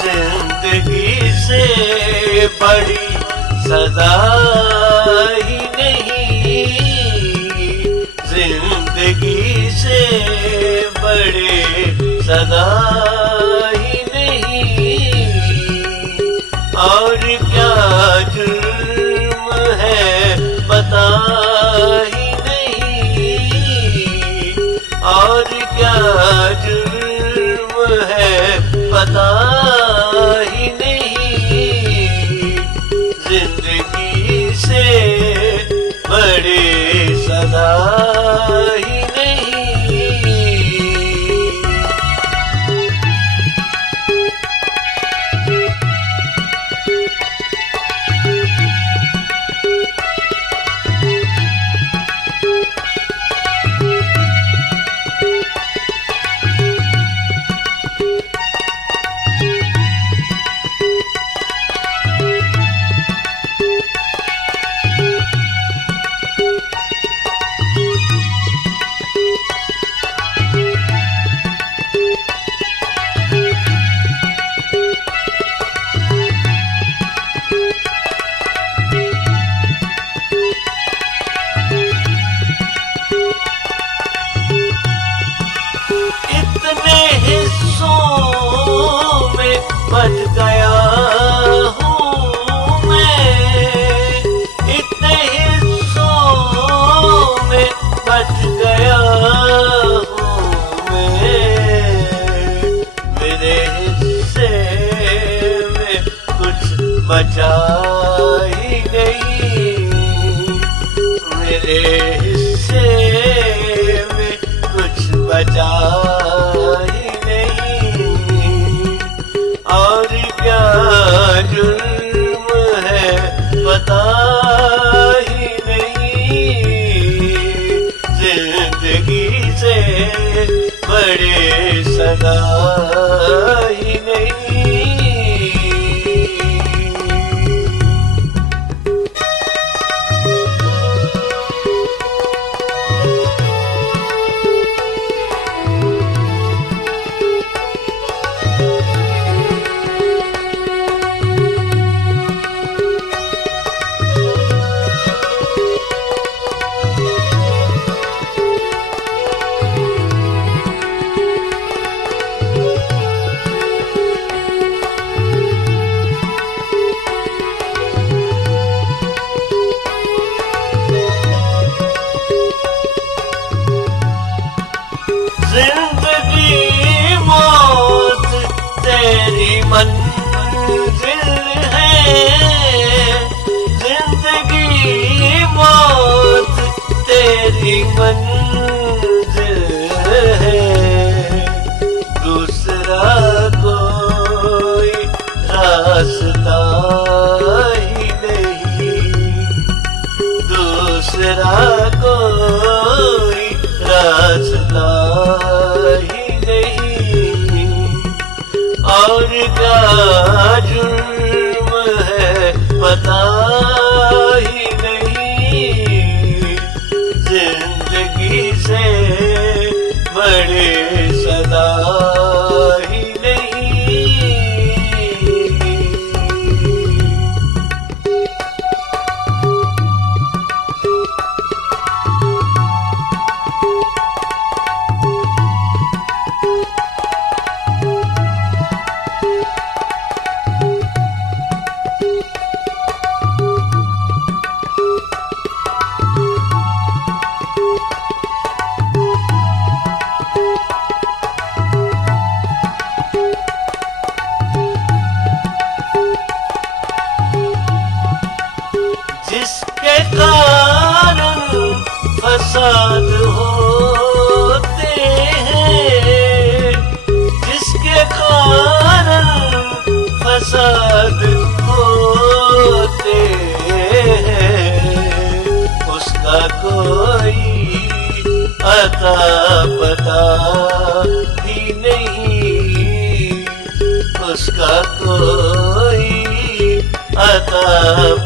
जिंदगी से बड़ी सजा ही नहीं, जिंदगी से बड़े सजा ही नहीं। और क्या जुर्म है पता ही नहीं, और क्या जुर्म है पता ही नहीं। जिंदगी से बड़े सजा ही नहीं। बच गया हूँ मैं, इतने हिस्सों में बच गया हूँ मैं। मेरे हिस्से में कुछ बचा ही नहीं, मेरे हिस्से में कुछ बचा ही नहीं। और क्या जुर्म है पता ही नहीं। जिंदगी से बड़े सजा ही नहीं। जिंदगी मौत तेरी मंजिल है, जिंदगी मौत तेरी मंजिल है। दूसरा कोई रास्ता ही नहीं, दूसरा कोई रास्ता ही नहीं। और क्या जुर्म है पता ही नहीं। जिंदगी से बड़े सजा ही नहीं। जिसके कारण फसाद होते हैं, जिसके कारण फसाद होते हैं, उसका कोई अता पता ही नहीं, उसका कोई अता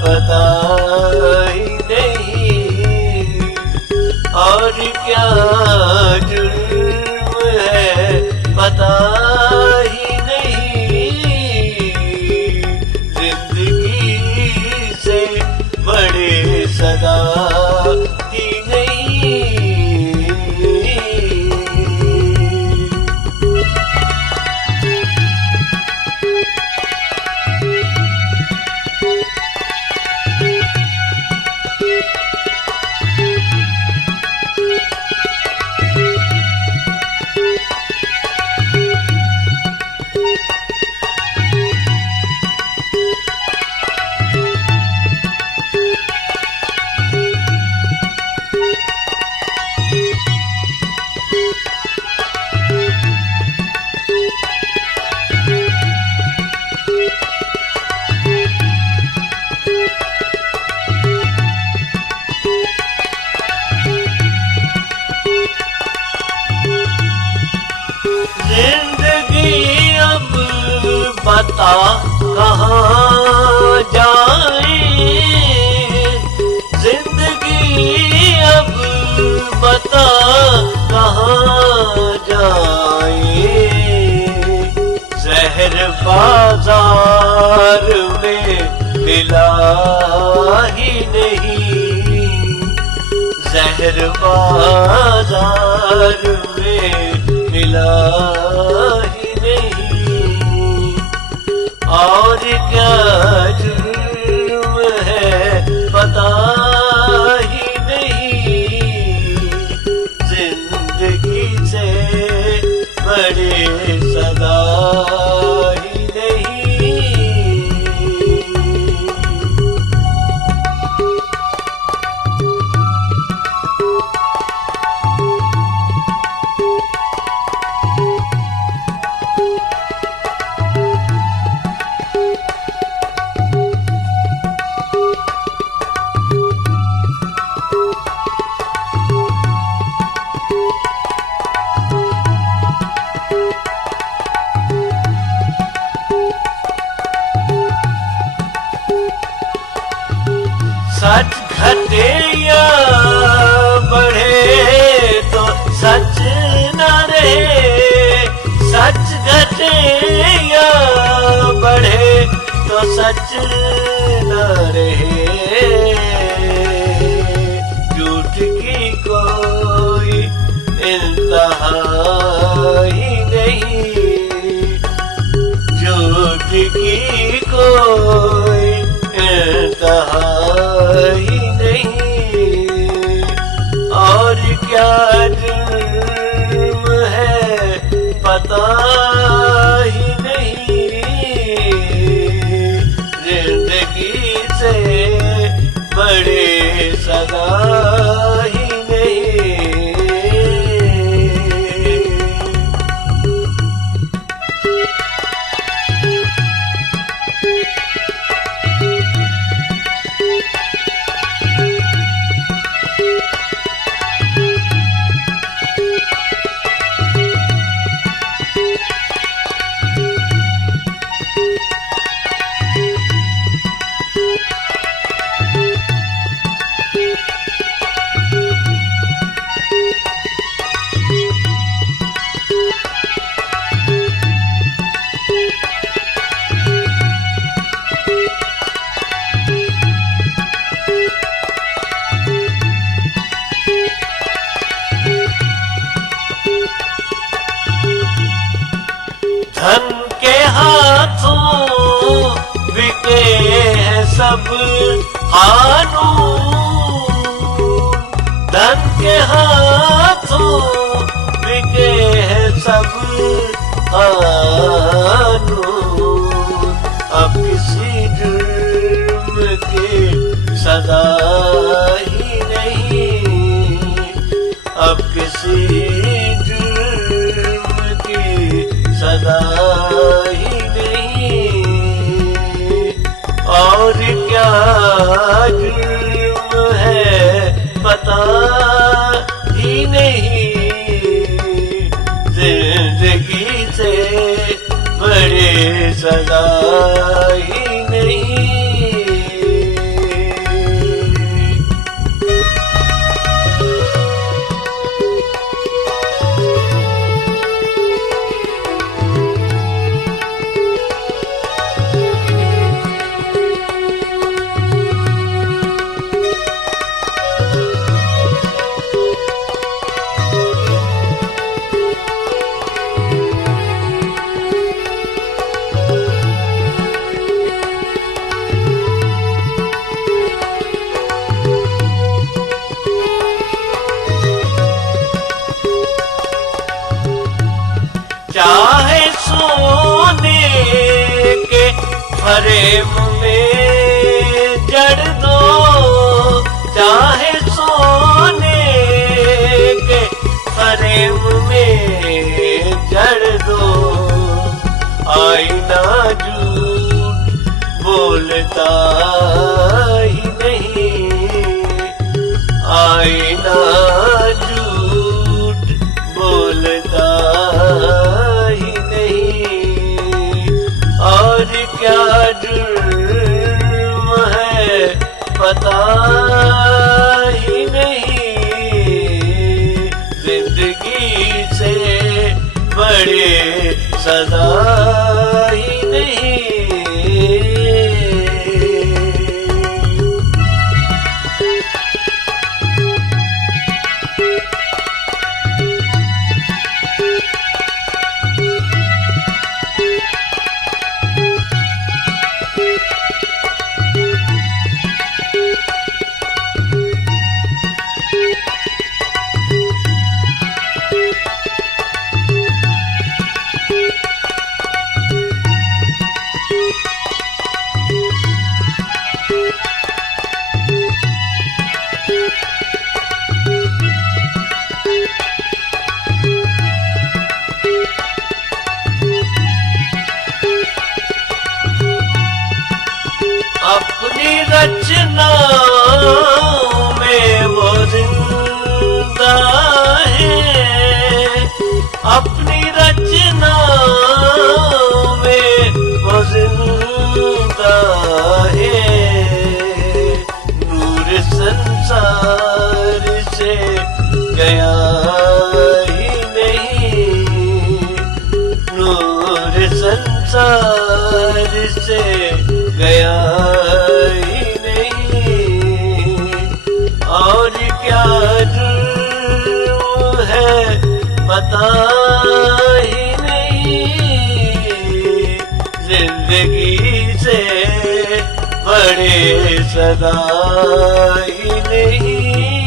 पता ही नहीं। और क्या जुर्म है पता ही नहीं। बता कहाँ जाए, जिंदगी अब बता कहाँ जाए। जहर बाजार में मिला ही नहीं, जहर बाजार में मिला ही नहीं। और क्या जुर्म है पता ही नहीं, जिंदगी से बड़े सदा ही नहीं। सच घटे या बढ़े तो सच न रहे, सच घटे या बढ़े तो सच न रहे। झूठ की कोई इंतहा ही नहीं, झूठ की कोई इंतहा ही नहीं। और क्या जुर्म है पता ही नहीं, जिंदगी से बड़े सदा ही नहीं। धन के हाथों बिके हैं सब कानून, धन के हाथों बिके हैं सब कानून। अब किसी जुर्म की सजा ही नहीं, अब किसी जुर्म की सदा ही नहीं। और क्या जुर्म है पता ही नहीं, जिंदगी से बड़े सदा ही नहीं। चाहे सोने के फ्रेम में जड़ दो, चाहे सोने के फ्रेम में जड़ दो। आईना झूठ बोलता ही नहीं, आईना झूठ बोलता ही नहीं। और पता ही नहीं, जिंदगी से बड़े सदा ही नहीं। अपनी रचना में वो जिंदा है, अपनी रचना में वो जिंदा है। नूर संसार से गया ही नहीं, नूर संसार से गया ही नहीं। और क्या जुर्म है पता ही नहीं, जिंदगी से बड़े सदा ही नहीं।